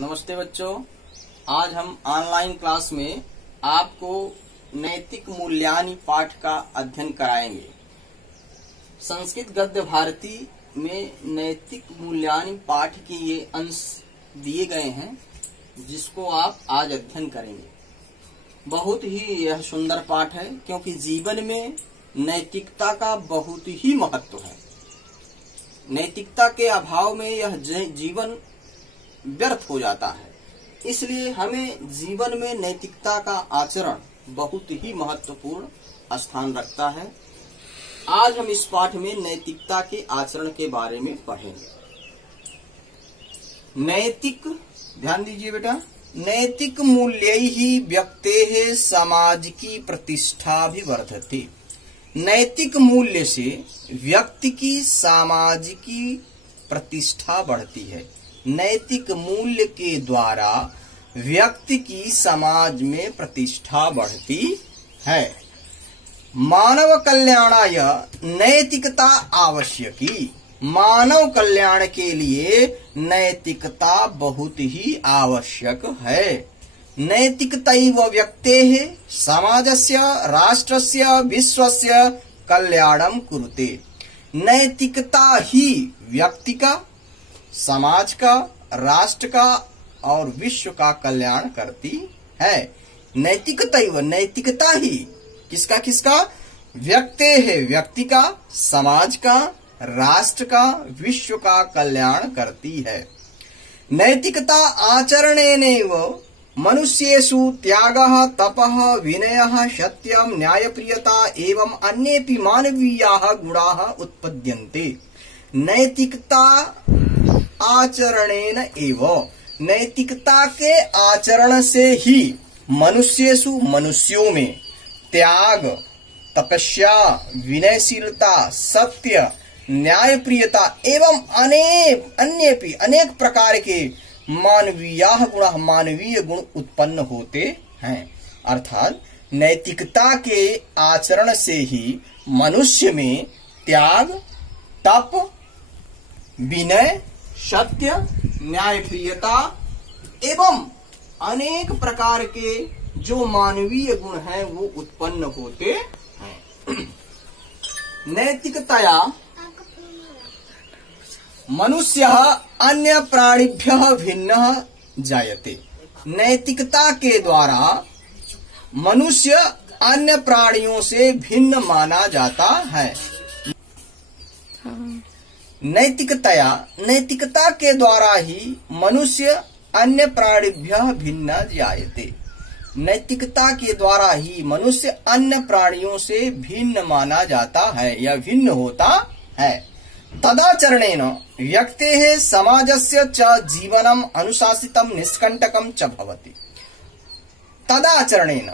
नमस्ते बच्चों, आज हम ऑनलाइन क्लास में आपको नैतिक मूल्यानि पाठ का अध्ययन कराएंगे। संस्कृत गद्य भारती में नैतिक मूल्यानि पाठ के ये अंश दिए गए हैं, जिसको आप आज अध्ययन करेंगे। बहुत ही यह सुंदर पाठ है, क्योंकि जीवन में नैतिकता का बहुत ही महत्व है। नैतिकता के अभाव में यह जीवन व्यर्थ हो जाता है। इसलिए हमें जीवन में नैतिकता का आचरण बहुत ही महत्वपूर्ण स्थान रखता है। आज हम इस पाठ में नैतिकता के आचरण के बारे में पढ़ेंगे। नैतिक, ध्यान दीजिए बेटा, नैतिक मूल्यैः व्यक्तेः सामाजिकी प्रतिष्ठाभिवर्धते। नैतिक मूल्य से व्यक्ति की सामाजिकी प्रतिष्ठा बढ़ती है। नैतिक मूल्य के द्वारा व्यक्ति की समाज में प्रतिष्ठा बढ़ती है। मानव कल्याणाय नैतिकता आवश्यकी। मानव कल्याण के लिए नैतिकता बहुत ही आवश्यक है। नैतिकतैव व्यक्तेः समाजस्य राष्ट्रस्य विश्वस्य कल्याणं कुरुते। नैतिकता ही व्यक्ति का, समाज का, राष्ट्र का और विश्व का कल्याण करती है। नैतिकतैव, नैतिकता ही किसका किसका? व्यक्ते है, व्यक्ति का, समाज का, राष्ट्र का, विश्व का कल्याण करती है। नैतिकता आचरणेनैव मनुष्येषु त्यागः, तपः, विनयः, सत्यं, न्यायप्रियता एवं अन्येपि मानवीयाः गुणाः उत्पद्यन्ते। नैतिकता आचरणेन एव, नैतिकता के आचरण से ही मनुष्येषु, मनुष्यों में त्याग, तपस्या, विनयशीलता, सत्य, न्यायप्रियता एवं अनेक प्रकार के मानवीय गुण, मानवीय गुण उत्पन्न होते हैं। अर्थात नैतिकता के आचरण से ही मनुष्य में त्याग, तप, विनय, सत्य, न्यायप्रियता एवं अनेक प्रकार के जो मानवीय गुण हैं वो उत्पन्न होते हैं। नैतिकतया मनुष्यः अन्य प्राणिभ्यः भिन्नः जायते। नैतिकता के द्वारा मनुष्य अन्य प्राणियों से भिन्न माना जाता है। नैतिकतया, नैतिकता के द्वारा ही मनुष्य अन्य प्राणिभ्यः भिन्न जायते। नैतिकता के द्वारा ही मनुष्य अन्य प्राणियों से भिन्न माना जाता है या भिन्न होता है। तदाचरणेन व्यक्तेः समाजस्य च जीवनम् अनुशासितं निष्कंटकं च भवति। तदाचरणेन,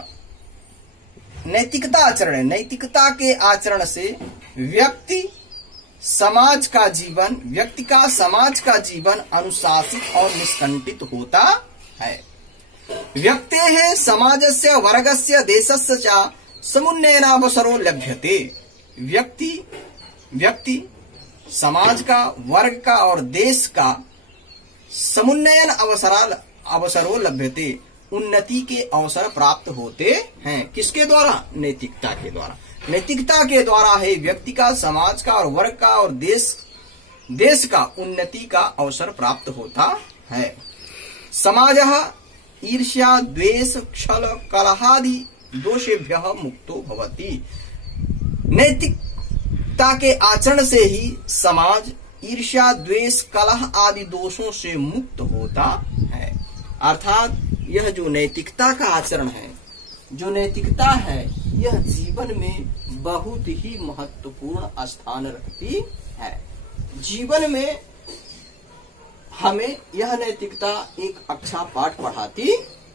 नैतिकता आचरण, नैतिकता के आचरण से व्यक्ति समाज का जीवन, व्यक्ति का समाज का जीवन अनुशासित और निष्कंटित होता है। व्यक्तेः समाजस्य वर्गस्य देशस्य च समुन्नयनावसरो लभ्यते। व्यक्ति समाज का, वर्ग का और देश का समुन्नयन अवसरो लभ्यते, उन्नति के अवसर प्राप्त होते हैं। किसके द्वारा? नैतिकता के द्वारा। नैतिकता के द्वारा है व्यक्ति का, समाज का और वर्ग का और देश का उन्नति का अवसर प्राप्त होता है। समाजः ईर्ष्या, द्वेष, छल, कलहादि दोषेभ्यः मुक्तो भवति। नैतिकता के आचरण से ही समाज ईर्ष्या, द्वेष, कलह आदि दोषों से मुक्त होता है। अर्थात यह जो नैतिकता का आचरण है, जो नैतिकता है, यह जीवन में बहुत ही महत्वपूर्ण स्थान रखती है। जीवन में हमें यह नैतिकता एक अच्छा पाठ पढ़ाती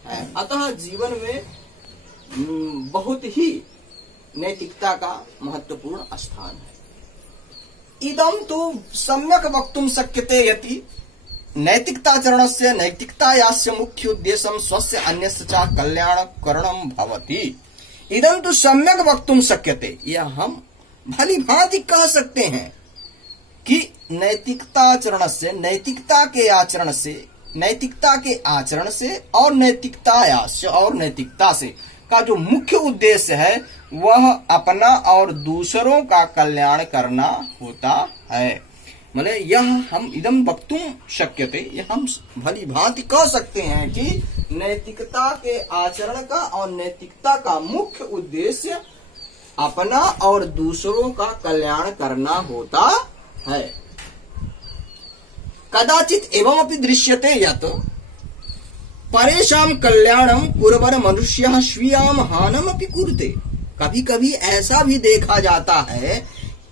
है। अतः जीवन में बहुत ही नैतिकता का महत्वपूर्ण स्थान है। इदं तु सम्यक् वक्तुं शक्यते यति नैतिकताचरणस्य नैतिकतायास्य मुख्योद्देश्यं स्वस्य अन्यस्य च कल्याणकरणं भवति। इदं तु सम्यक् वक्तुं शक्यते, यह हम भली भांति कह सकते हैं कि नैतिकताचरण से, नैतिकता के आचरण से नैतिकता के आचरण से और नैतिकता से का जो मुख्य उद्देश्य है वह अपना और दूसरों का कल्याण करना होता है। मतलब यह हम इदम वक्तुम शक्यते, यह हम भली भांति कह सकते हैं कि नैतिकता के आचरण का और नैतिकता का मुख्य उद्देश्य अपना और दूसरों का कल्याण करना होता है। कदाचित एवमपि दृश्यते यत् परेषां कल्याणं कुर्वन् मनुष्यः स्वीयां हानमपि कुरुते। कभी कभी ऐसा भी देखा जाता है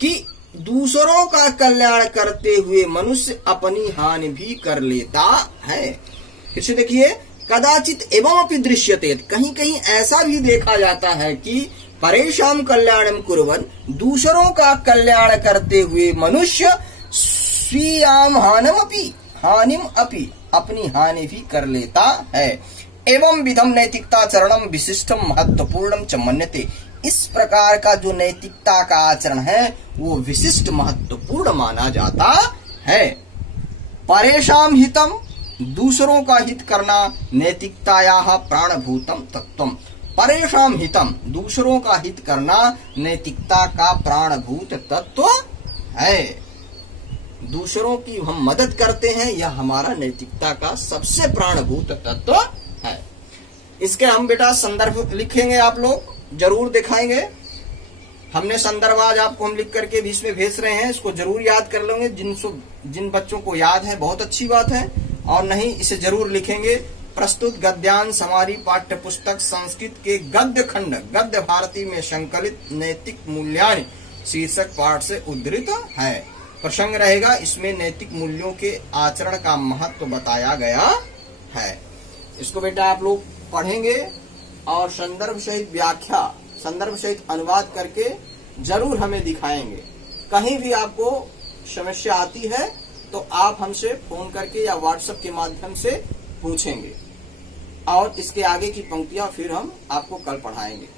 कि दूसरों का कल्याण करते हुए मनुष्य अपनी हानि भी कर लेता है। फिर से देखिए, कदाचित एवमपि दृश्यते, कहीं कहीं ऐसा भी देखा जाता है कि परेषां कल्याणं कुर्वन्, दूसरों का कल्याण करते हुए मनुष्य स्वीयां हानिम अपि, अपनी हानि भी कर लेता है। एवं विधम नैतिकता चरणम विशिष्टम महत्वपूर्णम च मन्यते। इस प्रकार का जो नैतिकता का आचरण है वो विशिष्ट महत्वपूर्ण माना जाता है। परेषां हितम, दूसरों का हित करना नैतिकतायाः प्राणभूतम तत्वम। परेषां हितम, दूसरों का हित करना नैतिकता का प्राणभूत तत्व है। दूसरों की हम मदद करते हैं, यह हमारा नैतिकता का सबसे प्राणभूत तत्व है। इसके हम बेटा संदर्भ लिखेंगे, आप लोग जरूर दिखाएंगे। हमने संदर्भ आज आपको हम लिख करके बीच में भेज रहे हैं, इसको जरूर याद कर लेंगे। जिन बच्चों को याद है बहुत अच्छी बात है, और नहीं इसे जरूर लिखेंगे। प्रस्तुत गद्यांश हमारी पाठ्य पुस्तक संस्कृत के गद्य खंड गद्य भारती में संकलित नैतिक मूल्यानि शीर्षक पाठ से उद्धृत है। प्रसंग रहेगा, इसमें नैतिक मूल्यों के आचरण का महत्व बताया गया है। इसको बेटा आप लोग पढ़ेंगे और संदर्भ सहित व्याख्या, संदर्भ सहित अनुवाद करके जरूर हमें दिखाएंगे। कहीं भी आपको समस्या आती है तो आप हमसे फोन करके या व्हाट्सएप के माध्यम से पूछेंगे, और इसके आगे की पंक्तियां फिर हम आपको कल पढ़ाएंगे।